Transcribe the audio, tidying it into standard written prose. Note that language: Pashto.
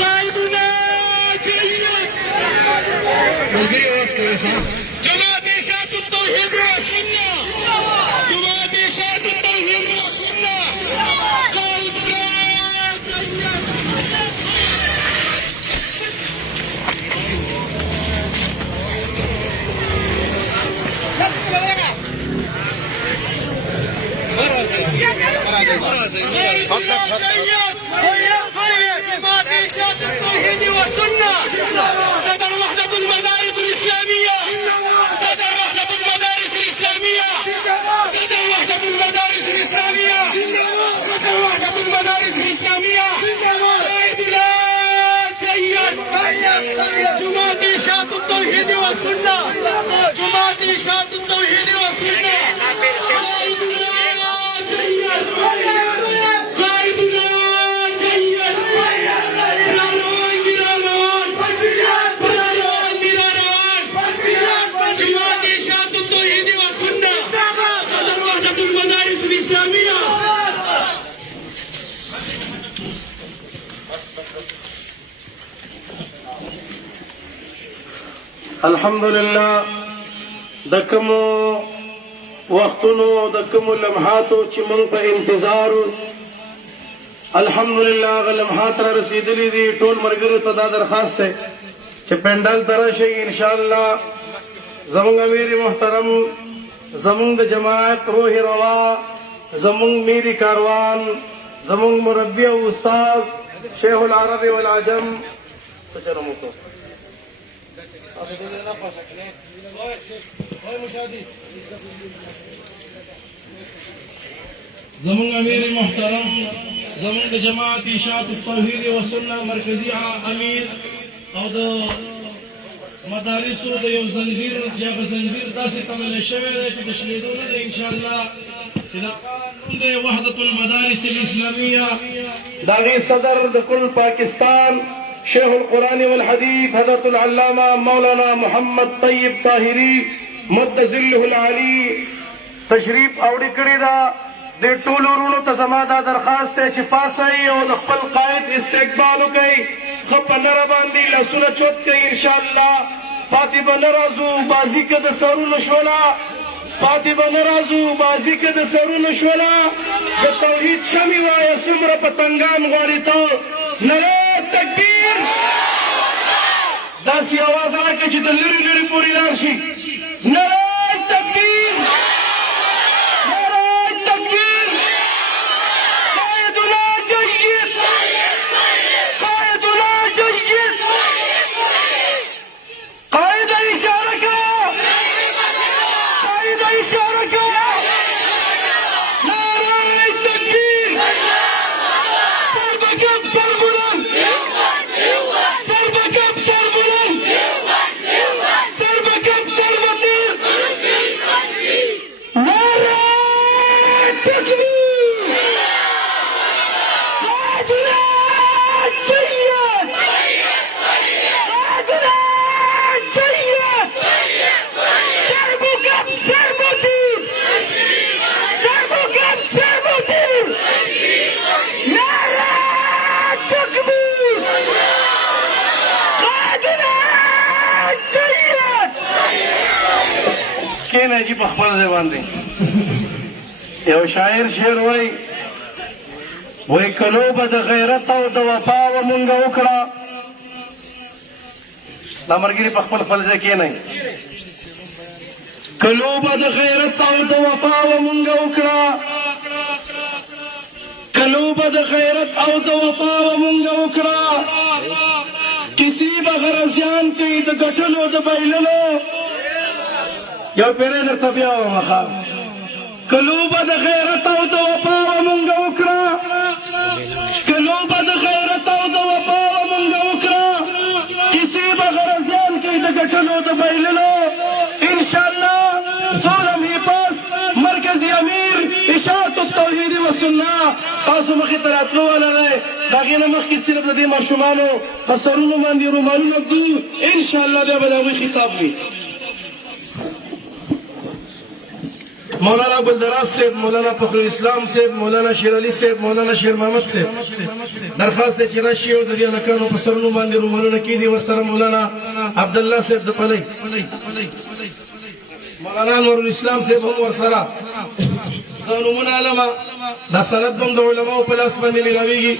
قائدنا جيد جماعة إشاعة التوحيد والسنة جماعة إشاعة التوحيد والسنة قائدنا صدر وحدة المدارس الإسلامية صدر وحدة المدارس الإسلامية صدر وحدة المدارس الإسلامية صدر وحدة المدارس الإسلامية قائدنا جيد جماعة إشاعة التوحيد والسنة جماعة إشاعة التوحيد والسنة قائدنا جيد قائدنا جيد جماعة إشاعة التوحيد والسنة صدر وحدة المدارس الإسلامية الحمد لله دکمو وختونو دکمو لمحاتو چې موږ په انتظار الحمد لله غ لمحات را رسیدلې دي ټول مرګرو ته دا درخواست ده چې پندال ترشي ان شاء الله زمونږ امیر محترم زمونږ د جماعت روح روا زمونږ میری کاروان زمونږ مربی او استاد شیخ العرب والعجم سچرمو زمون امیر محترم زمون د جماعت اشاعت التوحید والسنه مرکزی امیر او د مدارسو د یو زنجیر جګ زنجیر داسې تمل شوی دی چې د شلیدو نه دی ان شاء الله چې دا قانون د وحدت المدارس الاسلامیه داغي صدر د کل پاکستان شیخ القرآن والحديث حضرت العلامة مولانا محمد طيب طاهري مد ظله العلي تشریف اوړي کړی دا د ټولو ورونو ته زما دا درخواست دی چې فاسئ او د خپل قائد استقبال وکړئ ښه په نره باندې لاسونه چوت کړئ انشاءالله پاتې به نه راځو بازي که د سرونو شوله پاتې به نه راځو بازي که د سرونو شوله د توحید شمې وایه څومره پتنګان غواړي ته نره تکبیر داسې اواز راکړه چې د لرې لرې پورې لاړ شي نره تکبیر نره تکبیر قائدنا جيد قائدنا جيد قائد اشاره کوه قائد اشاره کوه نره تکبیر سر بکن سر بلند سر بکن سر بلند سر بکن سر بطیر نره تکبیر قائدنا جيد قائدنا جيد سر بکن سر بطیر سر بکن سر بطیر نره تکبیر قائدنا جيد کینه جی په خپل ځای باندې یو شاعر شعر وای کلو به د غیرت او د وفا و مونږ وکړه دا مرګري په خپل ځای کینه کلو به د غیرت او د وفا و مونږ وکړه کلو به د غیرت او د وفا و مونږ وکړه کسی به غرضیان کوي د ګټلو د بایللو یو پیری درته بیا ومخه کلو به د غیرت او د وفا و مونږ وکړه کلو به د غیرت او د وفا و مونږ وکړه کسی به غرضیان کوي د ګټلو د بایللو انشاءالله سولم هی پاس مرکزی امیر اشاعت التوحید والسنه تاسو مخې ته راتلو والا دی د هغې نه مخکې صرف د دې ماشومانو په سرونو باندې رومالونه ږدو انشاءالله بیا به د هغوی خطاب وي مولانا گلدراز صاحب، مولانا فخر الاسلام صاحب، مولانا شیر علي صاحب، مولانا شیر محمد صاحب درخواست چې راشي او د دې هلکانو په سرونو باندې رومالونه کېدي. ورسره مولانا عبدالله صاحب د پلۍ، مولانا نور الاسلام صاحب هم ورسره. زه نومونه علمه دا سند به هم د علماو په لاس باندې ملاویږي.